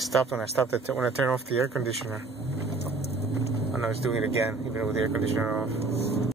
stopped when I stopped when I turned off the air conditioner. Oh no, it's doing it again, even with the air conditioner off.